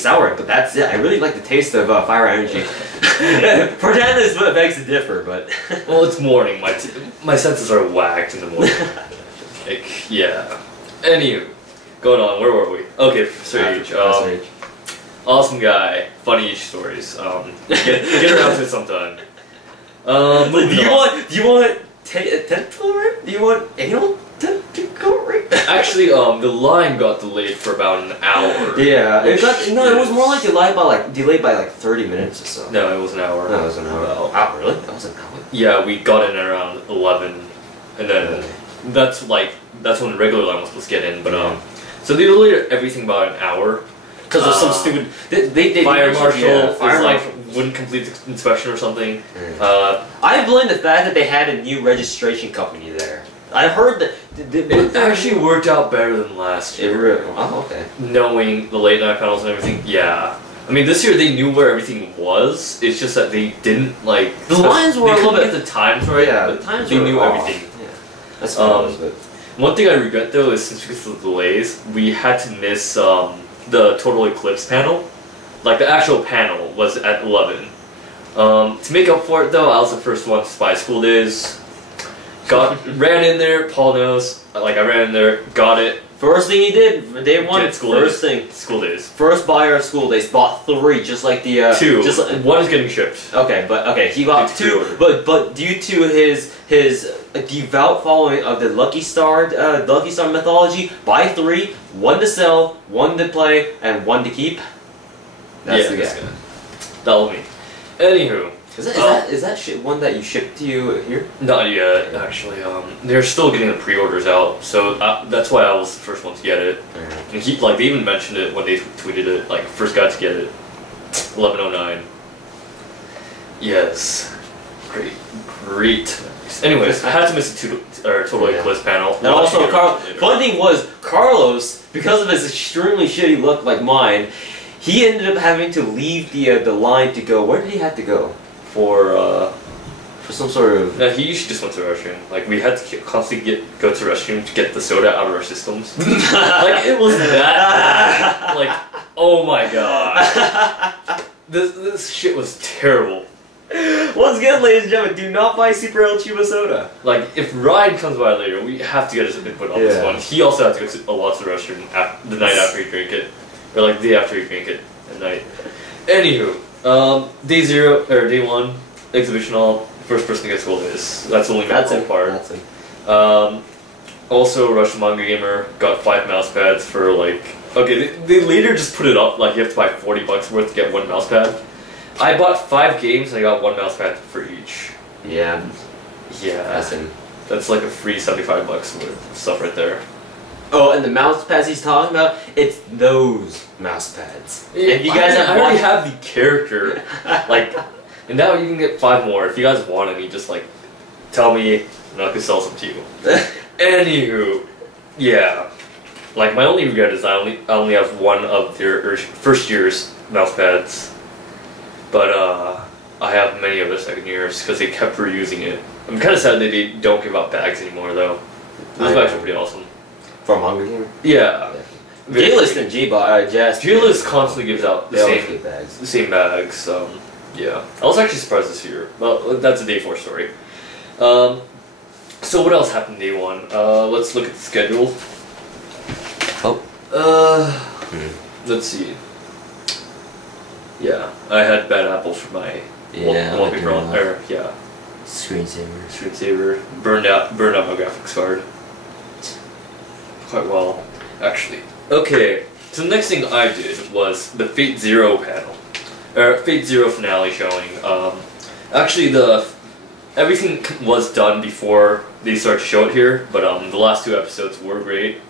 sour, but that's it. I really like the taste of Fire Energy. Fortan is what begs to differ, but well, it's morning. My senses are whacked in the morning. Like, yeah. Anyway, going on. Where were we? Okay, Professor H. Awesome guy. Funny stories. Get around to it sometime. Do you want tentacle rape? Do you want anal tentacle rape? Actually, the line got delayed for about an hour. Yeah, it was more like delayed by like 30 minutes or so. No, it was an hour. No, it was an hour. Oh, really? That was an hour. Yeah, we got in around 11, and then that's when the regular line was supposed to get in. But so they delayed everything about an hour. Because of some stupid fire marshal wouldn't complete the inspection or something. I blame the fact that they had a new registration company there. I heard that it actually worked out better than last year. Oh, okay. Knowing the late night panels and everything, yeah. I mean, this year they knew where everything was. It's just that they didn't like the lines were a little bit the times right. Yeah, the times they knew off. everything. Yeah, that's but one thing I regret though is since because of the delays, we had to miss the Total Eclipse panel. Like the actual panel was at 11. To make up for it though, I was the first one to spy School Days. Ran in there, Paul knows. Like I ran in there, got it. First thing he did, day one, School Days. First buyer of School Days, bought 3, just like the 2. One is getting shipped. Okay, he bought 2, but due to his devout following of the Lucky Star mythology, buy 3, 1 to sell, 1 to play, and 1 to keep. That's the guy. That was me. Anywho. Is that shit one that you shipped to you here? Not yet, actually. They're still getting the pre-orders out, so that's why I was the first one to get it. And they even mentioned it when they tweeted it, like first guy to get it, 1109. Yes, great. Anyways, I had to miss a Total Eclipse panel. And also, fun thing was Carlos, because of his extremely shitty look like mine, he ended up having to leave the line to go. Where did he have to go? For some sort of... No, he usually just went to the restroom. Like, we had to constantly go to the restroom to get the soda out of our systems. Like, it was that bad. Like, oh my god. This shit was terrible. Once again, ladies and gentlemen, do not buy Super El Chuba soda. Like, if Ryan comes by later, we have to get his input on this one. He also had to go to a lot to the restroom the night after he drank it. Or like, the day after he drank it at night. Anywho. Day 1, exhibition hall, first person to get School Days. That's the only memorable part. That's him. Also, Russian Manga Gamer got 5 mouse pads for like... Okay, they later just put it up, like you have to buy $40 worth to get 1 mouse pad. I bought 5 games and I got 1 mouse pad for each. Yeah. Yeah. That's him. That's like a free $75 worth of stuff right there. Oh, and the mouse pads he's talking about, it's those mouse pads. If you guys I already have the character, like, and now you can get 5 more. If you guys want any, just like, tell me, and I can sell some to you. Anywho, yeah, like my only regret is I only have 1 of their first year's mouse pads, but I have many of their second years because they kept reusing it. I'm kind of sad that they don't give out bags anymore though. Those bags are pretty awesome. From Hunger Games? Yeah. J-List and J-List constantly gives out the same bags. Yeah. I was actually surprised this year. Well, that's a day 4 story. So what else happened day 1? Let's look at the schedule. Let's see. Yeah, I had Bad Apple for my Screensaver. Burned out my graphics card. Quite well, actually. Okay, so the next thing I did was the Fate Zero panel, or Fate Zero finale showing. Actually, everything was done before they started to show it here, but the last 2 episodes were great.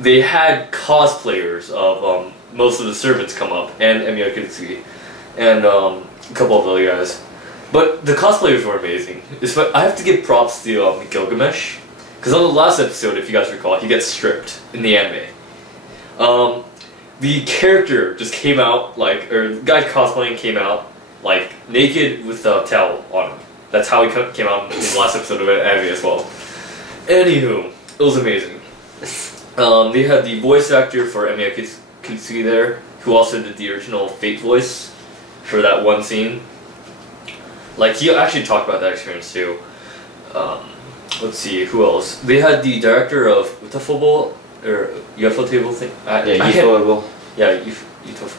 They had cosplayers of most of the servants come up, and Emiya Kitsugi, and a couple of other guys. But the cosplayers were amazing. I have to give props to Gilgamesh. Because on the last episode, if you guys recall, he gets stripped in the anime. The character just came out, like, or the guy cosplaying came out, like, naked with a towel on him. That's how he came out in the last episode of anime as well. Anywho, it was amazing. They had the voice actor for Emiya Kitsugi there, who also did the original Fate voice for that one scene. Like, he actually talked about that experience too. Let's see, who else? They had the director of Utafobo, or UFO table thing. UFO. Yeah,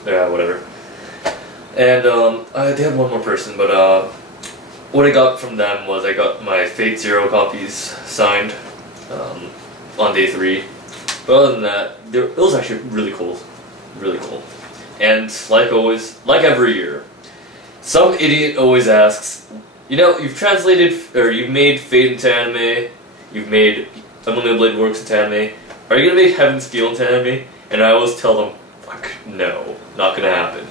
yeah, whatever. And they had one more person, but what I got from them was I got my Fate Zero copies signed on day 3. But other than that, it was actually really cool. Really cool. And like always, like every year, some idiot always asks, you know, you've translated, or you've made Fate into anime, you've made Unlimited Blade Works into anime, are you gonna make Heaven's Feel into anime? And I always tell them, fuck, no, not gonna happen.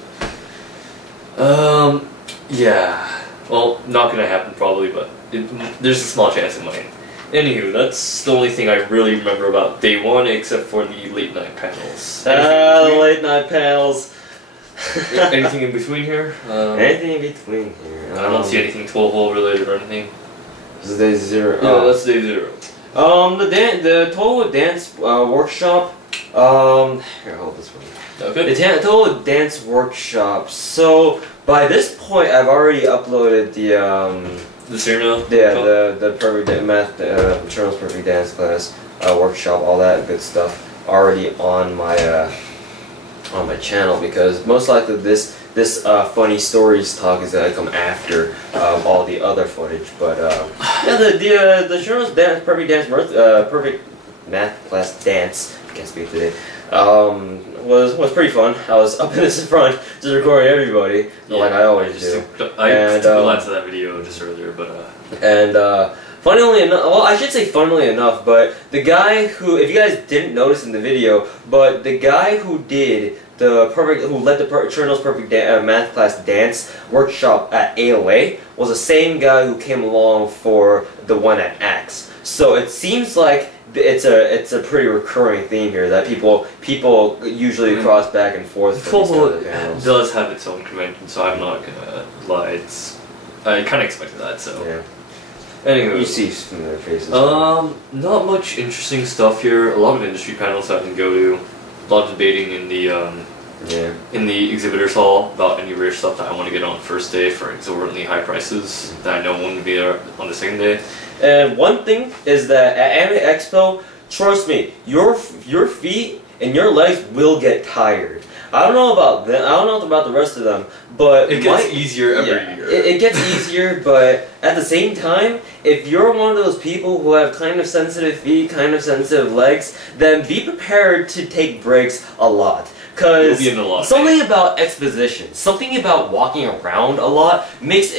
Yeah, well, not gonna happen probably, but there's a small chance it might. Anywho, that's the only thing I really remember about day 1, except for the late night panels. The late night panels. Anything in between here? Anything in between here? I don't see anything 12-hole related or anything. This is day 0. Yeah, that's day 0. The Total Dance workshop. Here, hold this one. Okay. The Total Dance workshop. So by this point, I've already uploaded The Serena? Yeah, the perfect math, Charles Perfect Dance class workshop, all that good stuff already on my channel, because most likely this funny stories talk is gonna come after all the other footage. But yeah, the Charles Perfect Math class dance, can't speak today, was pretty fun. I was up in the front just recording everybody, like I always do. I took a glance at that video just earlier, but funnily enough, well, I should say funnily enough, but the guy who, if you guys didn't notice in the video, but the guy who did who led the Charles Perfect Math class dance workshop at AOA was the same guy who came along for the one at Axe. So it seems like it's a pretty recurring theme here that people usually cross back and forth for these kind of panels. Does have its own convention, so I'm not gonna lie. I kind of expected that. So yeah. Anyway, you see familiar faces. Not much interesting stuff here. A lot of industry panels I can go to. A lot of debating in the exhibitors hall about any rare stuff that I want to get on the first day for exorbitantly high prices that I know won't be there on the second day. And one thing is that at Anime Expo, trust me, your feet and your legs will get tired. I don't know about them. I don't know about the rest of them, but it gets easier every year. It gets easier, but at the same time, if you're one of those people who have kind of sensitive feet, kind of sensitive legs, then be prepared to take breaks a lot. Because something about exposition, something about walking around a lot makes,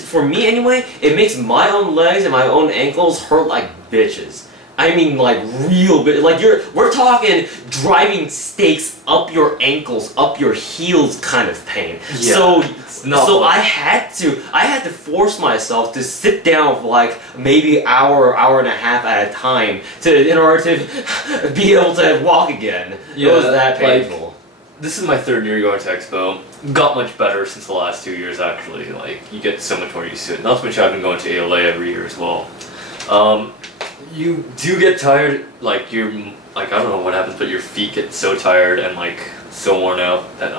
for me anyway, it makes my own legs and my own ankles hurt like bitches. I mean, like real bit. Like we're talking driving stakes up your ankles, up your heels kind of pain. Yeah, so I had to force myself to sit down for like maybe hour and a half at a time in order to be able to walk again. Yeah, it was that painful. Like, this is my 3rd year going to Expo. Got much better since the last 2 years actually. Like, you get so much more used to it. Not so much I've been going to ALA every year as well. You do get tired, like I don't know what happens, but your feet get so tired and like so worn out that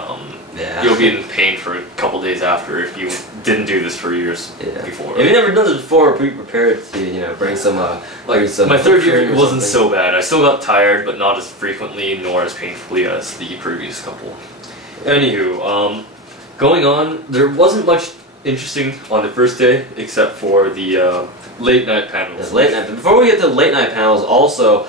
you'll be in pain for a couple days after if you didn't do this for years before. If you've never done this before, be prepared to bring some my 3rd year wasn't so bad. I still got tired, but not as frequently nor as painfully as the previous couple. Anywho, going on, there wasn't much interesting on the first day except for the late night panels. Before we get to the late night panels, also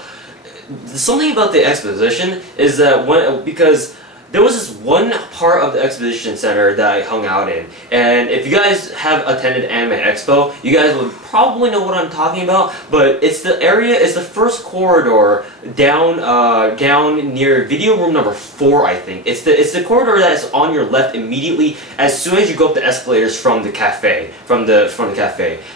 something about the exposition is that because there was this one part of the exposition center that I hung out in, and if you guys have attended Anime Expo, you guys would probably know what I'm talking about. But it's the first corridor down near video room number 4, I think. It's the corridor that's on your left immediately as soon as you go up the escalators from the cafe,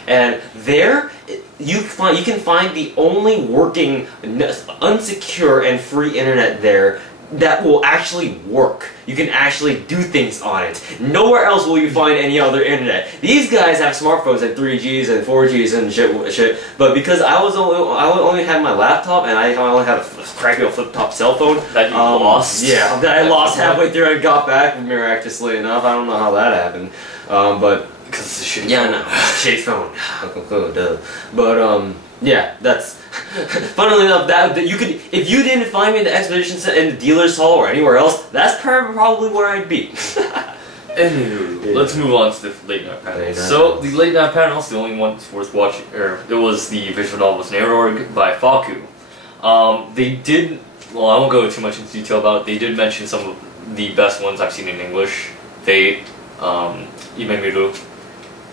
and there you can find the only working unsecure and free internet there that will actually work. You can actually do things on it. Nowhere else will you find any other internet. These guys have smartphones and 3Gs and 4Gs and shit. But because I only had my laptop and I only had a crappy little flip-top cell phone that you lost. Yeah, that I lost halfway through and got back miraculously enough. I don't know how that happened, but because it's a shitty yeah, phone. no, shitty phone. Duh. But yeah, that's. Funnily enough, that you could, if you didn't find me in the exposition center, in the dealer's hall or anywhere else, that's probably where I'd be. Anywho, let's move on to the late night panels. So the late night panels, the only one worth watching, it was the visual novels Neurorg by Faku. They did, well, I won't go too much into detail about it. They did mention some of the best ones I've seen in English. Fate, Imemiru,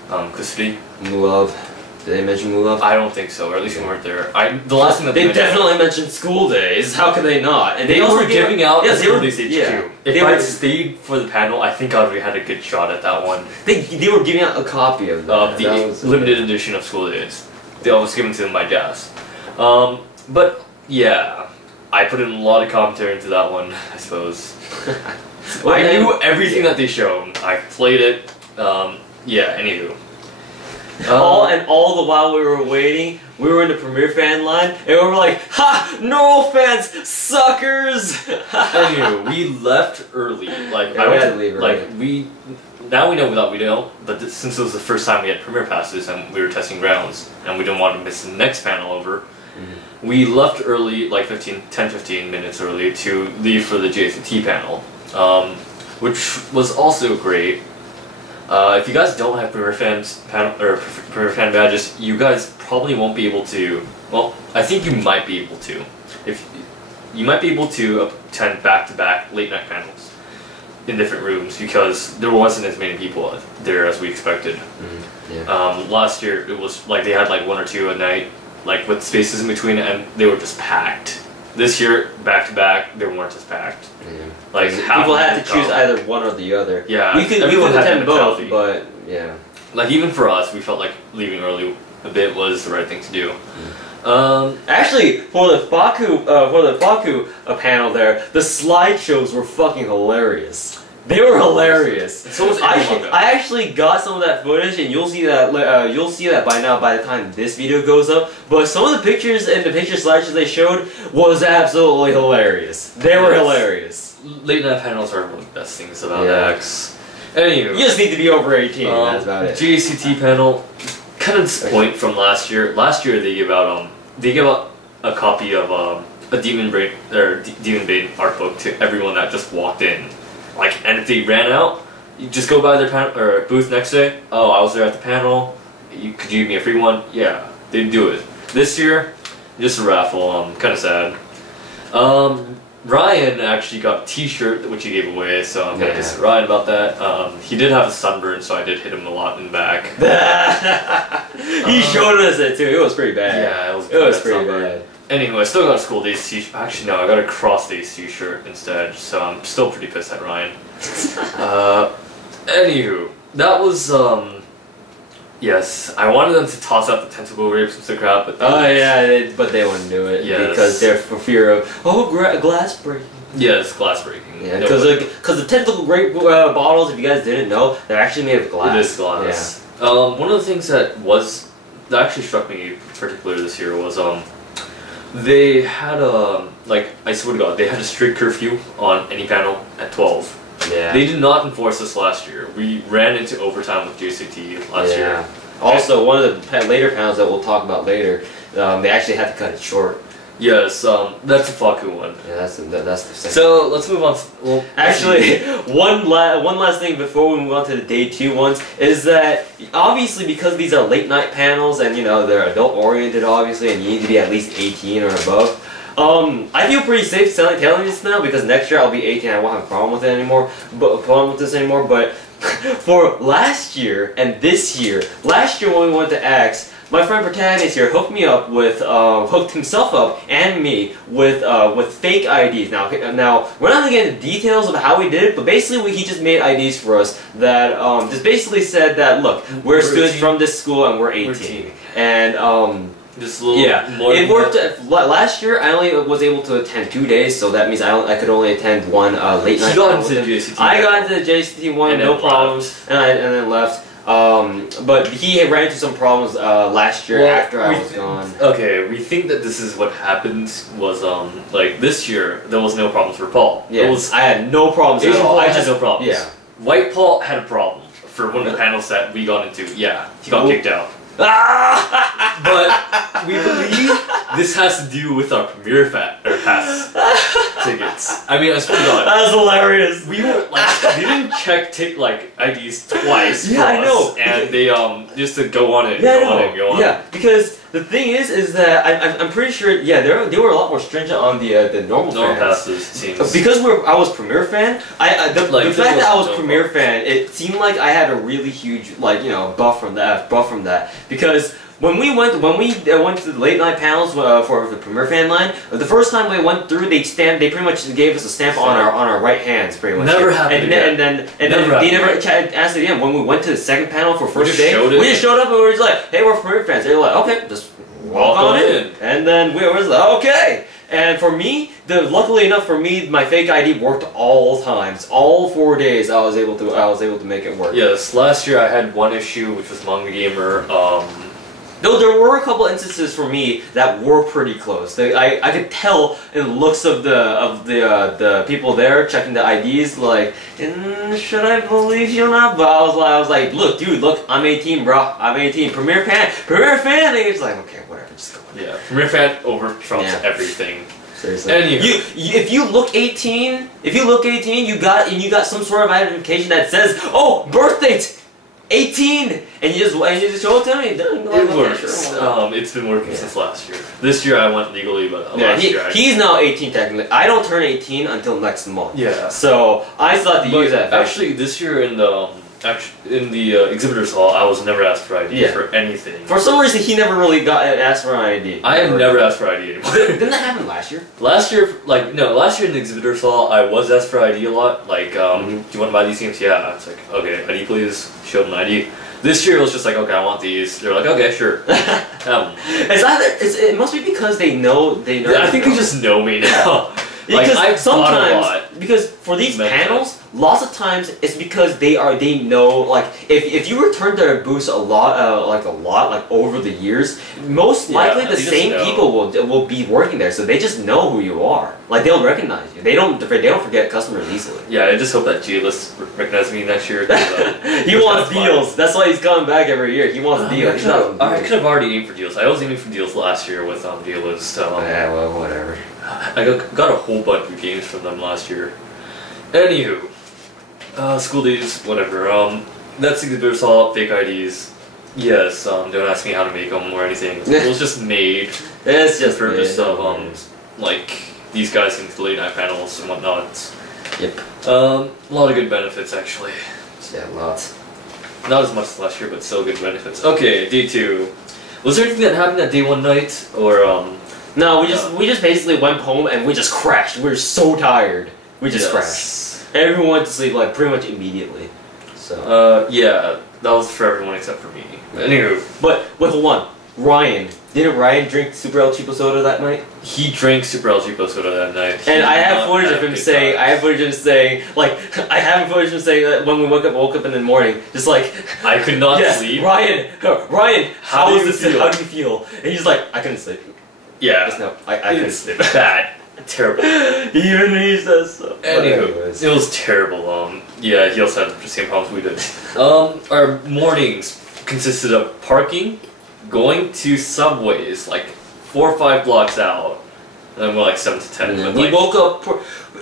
Kusuri. Mulov. Did they mention Mulov? I don't think so, or at least we weren't there. The last thing that they definitely mentioned School Days. How could they not? And they were giving out yes, School Days HQ. Yeah. If I stayed for the panel, I think I would have had a good shot at that one. They were giving out a copy of that. The limited edition of School Days. They was given to them by Jazz. But yeah, I put in a lot of commentary into that one, I suppose. Well, I knew everything that they showed. I played it. Yeah, anywho. All the while we were waiting, we were in the premiere fan line, and we were like, "Ha! Neural fans, suckers!" Anyway, we left early. Like yeah, I went to leave early. Now we know that we don't. But since it was the first time we had premiere passes and we were testing grounds, and we didn't want to miss the next panel over, we left early, like 10-15 minutes early, to leave for the JCT panel, which was also great. If you guys don't have Premier Fan badges, you guys probably won't be able to. Well, I think you might be able to. If you might be able to attend back-to-back late night panels in different rooms because there wasn't as many people there as we expected. Last year it was like they had like one or two a night, like with spaces in between, and they were just packed. This year, back-to-back, they weren't as packed. Like people had to choose either one or the other. Yeah, we could attend both, but yeah. Like even for us, we felt like leaving early a bit was the right thing to do. Actually, for the Faku panel there, the slideshows were fucking hilarious. They were hilarious. So was I actually got some of that footage, and you'll see that by now by the time this video goes up. But some of the pictures and the picture slideshows they showed was absolutely hilarious. They were hilarious. Late night panels are one of the best things about X. Anyway, you just need to be over 18. That's about it. JCT panel, kind of disappoint from last year. Last year they gave out a copy of a Demon Bane art book to everyone that just walked in. Like, and if they ran out, you just go by their panel or booth next day. Oh, I was there at the panel. Could you give me a free one? Yeah, they'd do it. This year, just a raffle. Kind of sad. Ryan actually got a T-shirt which he gave away, so I'm gonna diss Ryan about that. He did have a sunburn, so I did hit him a lot in the back. He showed us it too. It was pretty bad. Yeah, it was pretty bad. Anyway, I still got a School Days T-shirt. Actually, no, I got a Cross Days T-shirt instead, so I'm still pretty pissed at Ryan. Anywho, that was, yes, I wanted them to toss out the tentacle rapes and crap, but but they wouldn't do it because they're for fear of glass breaking. Yes, glass breaking. Yeah, because the tentacle grape bottles, if you guys didn't know, they're actually made of glass. It is glass. Yeah. One of the things that actually struck me particularly this year was they had like, I swear to God, they had a strict curfew on any panel at 12. Yeah. They did not enforce this last year. We ran into overtime with JCT last year. Also, one of the later panels that we'll talk about later, they actually had to cut it short. Yes, that's a Faku one. Yeah, that's the second. So let's move on. Well, actually, one last thing before we move on to the day 2 ones is that obviously because these are late night panels and you know they're adult oriented obviously and you need to be at least 18 or above. I feel pretty safe telling you this now because next year I'll be 18. I won't have a problem with this anymore. But for last year and this year, last year when we went to X, my friend Protagonist here hooked himself up and me with fake IDs. Now we're not gonna get into details of how we did it, but basically he just made IDs for us that just basically said that look, we're students from this school and we're 18. And Just a little more. It worked. Last year, I only was able to attend 2 days, so that means I could only attend one late night. He got into the JCT. I got into the JCT one, no problems, and then left. But he ran into some problems last year after I was gone. Okay, we think that this is what happened. Was like this year there was no problems for Paul. Yeah, I had no problems at all. I had no problems. Yeah, White Paul had a problem for one of the panels that we got into. Yeah, he got kicked out. But we believe this has to do with our premiere pass tickets. I mean, I swear to God, that's hilarious. We were like, they didn't check IDs twice. Yeah, I know. And they just to go on it. Yeah, go on. Yeah, because the thing is that I'm pretty sure. Yeah, they were a lot more stringent on the normal passes seems. Because I was Premier fan. The fact that I was Premier fan, it seemed like I had a really huge buff from that because. When we went to the late night panels for the Premier fan line, the first time we went through, they pretty much gave us a stamp on our right hands, pretty much. Never happened again. And then they never asked it again. When we went to the second panel for first day, we just showed up and we were just like, "Hey, we're Premier fans." They were like, "Okay, just walk on in." And then we were just like, "Okay." And for me, luckily enough for me, my fake ID worked all times. All 4 days, I was able to make it work. Yes, last year I had one issue, which was Manga Gamer. Though there were a couple instances for me that were pretty close. I could tell in the looks of the people there checking the IDs, like, should I believe you or not? But I was like, look, dude, look, I'm 18, bro. I'm 18. Premier fan. And it's like, okay, whatever, just go. Yeah, Premier fan over trumps everything. Seriously. If you look 18, you got some sort of identification that says, oh, birth date. 18, and you just show it to me. It works. It's been working since last year. This year I went legally, but last year he's now 18 technically. I don't turn 18 until next month. Yeah. So I still have to use that. Actually, this year in the exhibitors hall, I was never asked for ID for anything. For some reason, he never really got asked for an ID. I have never asked for ID anymore. Didn't that happen last year? Last year in the exhibitors hall, I was asked for ID a lot. Like, do you want to buy these games? Yeah. It's like, okay, ID please. Showed an ID. This year it was just like, okay, I want these. They're like, okay, sure. It must be because they know. I think they just know me now. Because sometimes, because for these panels, lots of times it's because they know, like, if you return their booths a lot over the years, most likely the same people will be working there, so they just know who you are. Like, they'll recognize you. They don't forget customers easily. Yeah, I just hope that G-List recognizes me next year. He wants deals. That's why he's coming back every year. He wants deals. I could have already aimed for deals. I was aiming for deals last year with G-List. Yeah, well, whatever. I got a whole bunch of games from them last year. Anywho, school days, whatever. That's exhibitors hall, fake IDs. Yes, don't ask me how to make them or anything. It was just made. It's just for purpose of like these guys into the late night panels and whatnot. Yep. A lot of good benefits actually. Yeah, lots. Not as much as last year, but still good benefits. Okay, day 2. Was there anything that happened that day 1 night or No, we just basically went home and we just crashed. We were so tired. We just crashed. Everyone went to sleep like pretty much immediately. So. Yeah, that was for everyone except for me. Anywho. But wait, hold on. Ryan. Didn't Ryan drink Super El Cheapo Soda that night? He drank Super El Cheapo Soda that night. And I have footage of him saying, like, I have footage of him saying that when we woke up in the morning, just like, I could not sleep. Ryan, how do you feel? And he's like, I couldn't sleep. Yeah. I couldn't sleep. Bad. Terrible. Even he says so. Anywho, it was terrible. Yeah, he also had the same problems we did. Our mornings consisted of parking, going to Subways, like 4 or 5 blocks out, and then we're like 7 to 10. Yeah, we woke up.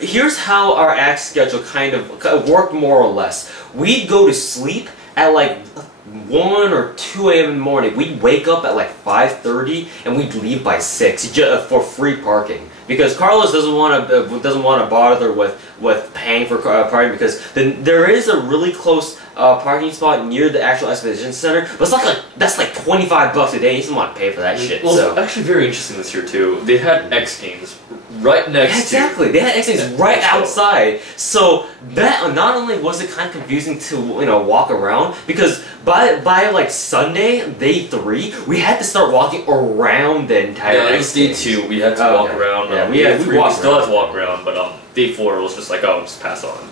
Here's how our act schedule kind of worked more or less. We'd go to sleep at like 1 or 2 a.m. in the morning. We'd wake up at like 5:30 and we'd leave by 6 for free parking. Because Carlos doesn't want to bother with paying for parking because there is a really close parking spot near the actual exposition center, but it's that's like $25 a day. He doesn't want to pay for that shit. Well, so. Actually, very interesting this year too. They had X Games right next to. Exactly, they had X Games right outside. So that not only was it kind of confusing to walk around, because by like Sunday, day 3, we had to start walking around the entire. Yeah, it X was day Games. 2. We had to walk around. Yeah, day we 3, walked still had to around. walk around, but day 4 was just like, oh, just pass on.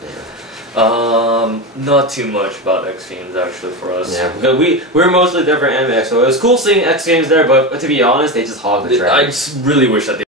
Not too much about X Games actually for us. Yeah, because we're mostly different anime, so it was cool seeing X Games there, but to be honest, they just hogged the track. I just really wish that they